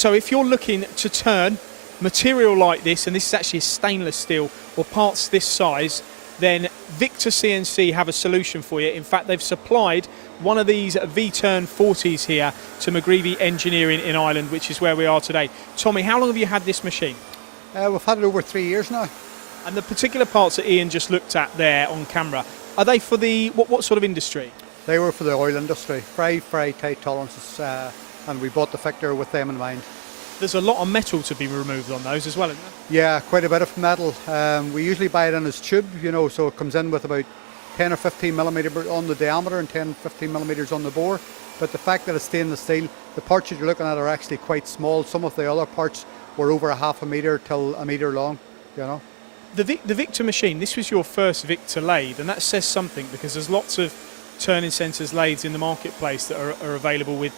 So if you're looking to turn material like this, and this is actually stainless steel or parts this size, then Victor CNC have a solution for you. In fact, they've supplied one of these Vturn 40s here to McGreevy Engineering in Ireland, which is where we are today. Tommy, how long have you had this machine? We've had it over 3 years now. And the particular parts that Ian just looked at there on camera, are they for the, what sort of industry? They were for the oil industry, very tight tolerances, and we bought the Victor with them in mind. There's a lot of metal to be removed on those as well, isn't there? Yeah, quite a bit of metal. We usually buy it in as tube, you know, so it comes in with about 10 or 15 millimetre on the diameter and 10 15 millimetres on the bore. But the fact that it's stainless steel, the parts that you're looking at are actually quite small. Some of the other parts were over a half a metre till a metre long, you know. The Victor machine, this was your first Victor lathe, and that says something, because there's lots of turning centres lathes in the marketplace that are available with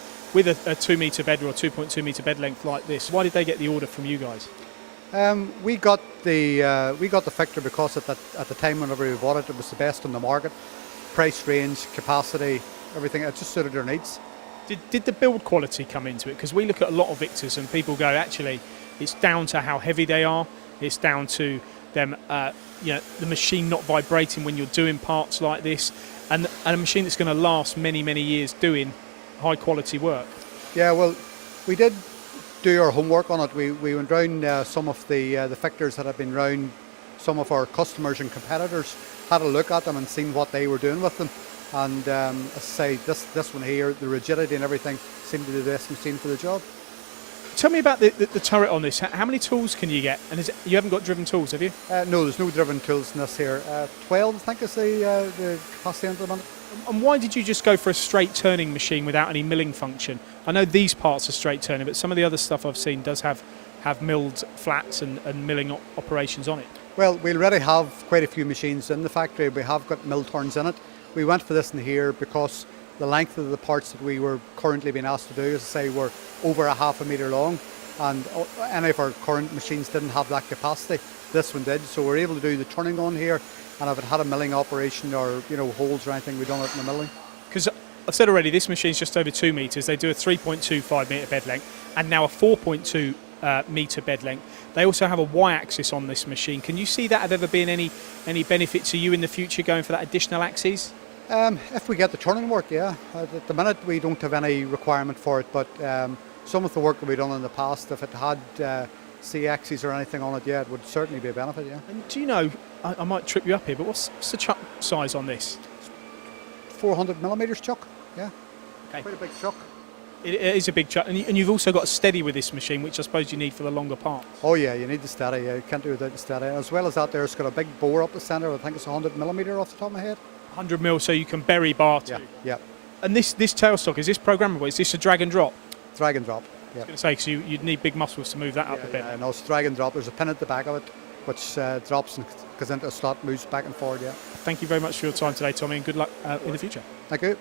a 2 metre bed or a 2.2 metre bed length like this. Why did they get the order from you guys? We got the Victor because at the time whenever we bought it, it was the best on the market. Price range, capacity, everything, it just suited their needs. Did the build quality come into it? Because we look at a lot of Victors and people go, actually, it's down to how heavy they are. It's down to them, you know, the machine not vibrating when you're doing parts like this, and a machine that's going to last many years doing high quality work. Yeah, well, we did do our homework on it. We went round some of the Victors that have been round. Some of our customers and competitors had a look at them and seen what they were doing with them. And as I say, this one here, the rigidity and everything seemed to be the best machine for the job. Tell me about the turret on this. How many tools can you get? And you haven't got driven tools, have you? No, there's no driven tools in this here. 12, I think, is the capacity on the minute. And why did you just go for a straight turning machine without any milling function? I know these parts are straight turning, but some of the other stuff I've seen does have milled flats and milling operations on it. Well, we already have quite a few machines in the factory. We have got mill turns in it. We went for this in here because the length of the parts that we were currently being asked to do, as I say, were over a half a metre long, and any of our current machines didn't have that capacity. This one did, so we're able to do the turning on here, and if it had a milling operation or, you know, holes or anything, we done it in the milling. Because I've said already, this machine's just over 2 metres. They do a 3.25 metre bed length and now a 4.2 metre bed length. They also have a Y-axis on this machine. Can you see that have ever been any benefit to you in the future going for that additional axis? If we get the turning work, yeah. At the minute we don't have any requirement for it, but some of the work that we've done in the past, if it had C-axis or anything on it, yeah, it would certainly be a benefit, yeah. And do you know, I might trip you up here, but what's the chuck size on this? 400 millimetres chuck, yeah. Okay. Quite a big chuck. It is a big chuck, and you've also got a steady with this machine, which I suppose you need for the longer parts. Oh yeah, you need the steady, yeah. You can't do it without the steady. As well as that, there, it's got a big bore up the centre. I think it's 100 millimetre off the top of my head. 100 mil, so you can bury bar too. Yeah, yeah. And this tailstock, is this programmable? Is this a drag and drop? Drag and drop, yeah. I was going to say, because you'd need big muscles to move that up a bit. Yeah, no, it's drag and drop. There's a pin at the back of it, which drops and goes into a slot, moves back and forward, yeah. Thank you very much for your time today, Tommy, and good luck in the future. Thank you.